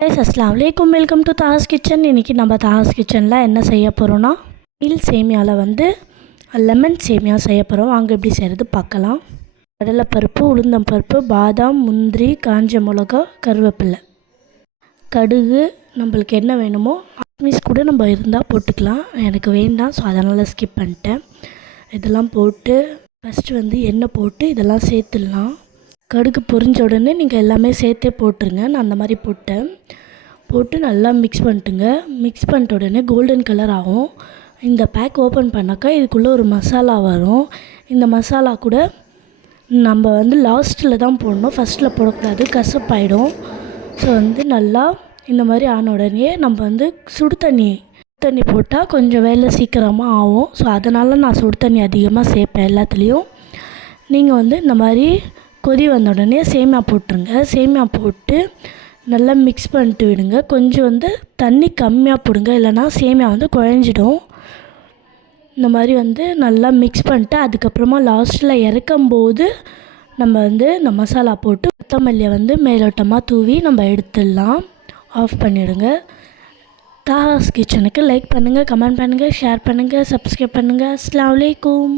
Guys அஸ்லாம் வலைக்கும் welcome to Das kitchen இன்றைக்கி நம்ம தாஸ் கிச்சனில் என்ன செய்ய போகிறோன்னா மீல் சேமியாவில் வந்து லெமன் சேமியா செய்ய போகிறோம் வாங்க எப்படி செய்கிறது பார்க்கலாம். கடலைப்பருப்பு உளுந்தம்பருப்பு பாதாம் முந்திரி காஞ்ச மிளகா கருவேப்பிலை. கடுகு நம்மளுக்கு என்ன வேணுமோ ஆத்மீஸ் கூட நம்ம இருந்தால் போட்டுக்கலாம். எனக்கு வேண்டாம் ஸோ அதனால் ஸ்கிப் பண்ணிட்டேன். இதெல்லாம் போட்டு ஃபஸ்ட்டு வந்து எண்ணெய் போட்டு இதெல்லாம் சேர்த்துடலாம். கடுகு பொரிஞ்ச உடனே நீங்கள் எல்லாமே சேர்த்தே போட்டுருங்க. நான் அந்த மாதிரி போட்டேன். போட்டு நல்லா மிக்ஸ் பண்ணிட்டுங்க. மிக்ஸ் பண்ணிட்ட உடனே கோல்டன் கலர் ஆகும். இந்த பேக் ஓப்பன் பண்ணாக்கா இதுக்குள்ளே ஒரு மசாலா வரும். இந்த மசாலா கூட நம்ம வந்து லாஸ்ட்டில் தான் போடணும். ஃபஸ்ட்டில் போடக்கூடாது. கசப்பாயிடும். ஸோ வந்து நல்லா இந்த மாதிரி ஆன உடனே நம்ம வந்து சுடு தண்ணி தண்ணி போட்டால் கொஞ்சம் வேலை சீக்கிரமாக ஆகும். ஸோ அதனால் நான் சுடு தண்ணி அதிகமாக சேர்ப்பேன் எல்லாத்துலேயும். நீங்கள் வந்து இந்த மாதிரி கொதி வந்த உடனே சேமியா போட்டுருங்க. சேமியா போட்டு நல்லா மிக்ஸ் பண்ணிட்டு விடுங்க. கொஞ்சம் வந்து தண்ணி கம்மியாக போடுங்க. இல்லைனா சேமியா வந்து குழஞ்சிடும். இந்த மாதிரி வந்து நல்லா மிக்ஸ் பண்ணிட்டு அதுக்கப்புறமா லாஸ்ட்டில் இறக்கும் போது நம்ம வந்து இந்த மசாலா போட்டு கொத்தமல்லியை வந்து மேலோட்டமாக தூவி நம்ம எடுத்துடலாம். ஆஃப் பண்ணிவிடுங்க தாராஸ் கிச்சனுக்கு லைக் பண்ணுங்கள் கமெண்ட் பண்ணுங்கள் ஷேர் பண்ணுங்கள் சப்ஸ்கிரைப் பண்ணுங்கள் அஸ்லாம் வலைக்கும்